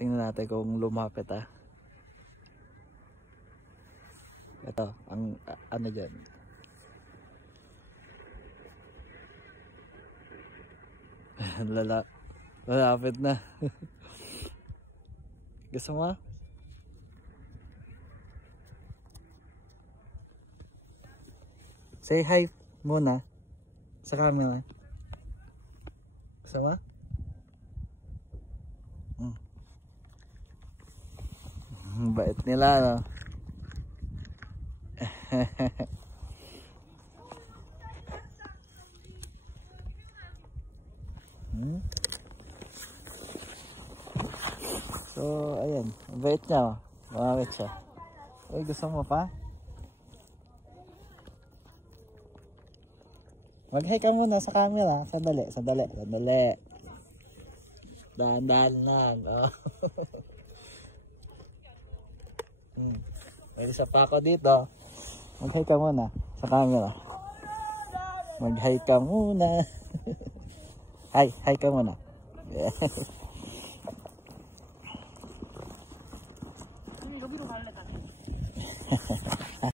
Tingnan natin kung lumapit ah. Ito, ang ano dyan. Lalapit na. Gusto mo? Say hi muna sa camera. Gusto mo? Bait nila, no? So, ayan. Bait niya, oh. Bait siya. Uy, gusto mo pa? Mag-hi ka muna sa camera. Sandali. Dahan-dahan lang. Oh. May isa pa ako dito. Mag-hi ka muna sa camera. Mag-hi ka muna. Hi ka muna.